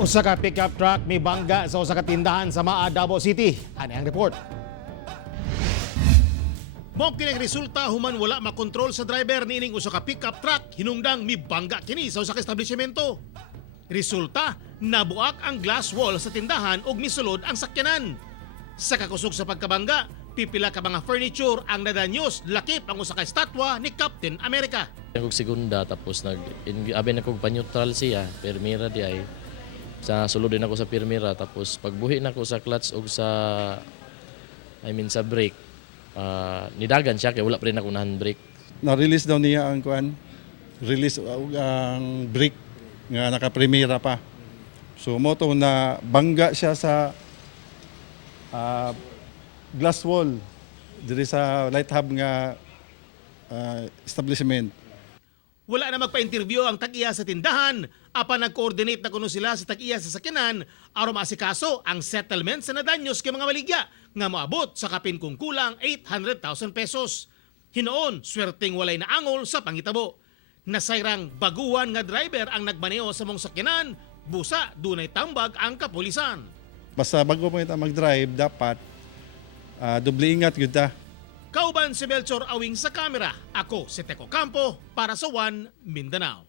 Usa ka pickup truck may bangga sa usa ka tindahan sa Maa, Davao City. Ani ang report. Mo kining resulta human wala makontrol sa driver niining usa ka pickup truck hinungdang mibangga kini sa usa ka establishmento. Resulta, nabuak ang glass wall sa tindahan ug misulod ang sakyanan. Sa kakusog sa pagkabangga, pipila ka mga furniture ang nadanyos, lakip ang usa ka estatwa ni Captain America. Ako segunda tapos abi na kog pa-neutral siya, permira di ay. Sa sulod din ako sa permira tapos pagbuhi na ko sa clutch ug sa sa brake. Nidagan siya kay wala pa rin ako na handbrake. Na-release daw niya ang kuan. Release ang brake nga naka-primera pa. So mo to na bangga siya sa glass wall diri sa Light Hub nga establishment. Wala na magpa-interview ang tag-iya sa tindahan, apan nag-coordinate na kuno sila sa tag-iya sa sakyanan aron maasikaso ang settlement sa nadanyos kay mga maligya nga moabot sa kapin kung kulang 800,000 pesos. Hinoon, swerteng walay naangol sa pangitabo. Nasayrang baguhan nga driver ang nagmaneho sa mong sakyanan, busa dunay tambag ang kapulisan. Basta bago mo ita mag-drive, dapat doble ingat gyud ta. Kauban si Melchor Awing sa kamera, ako si Teco Campo para sa One Mindanao.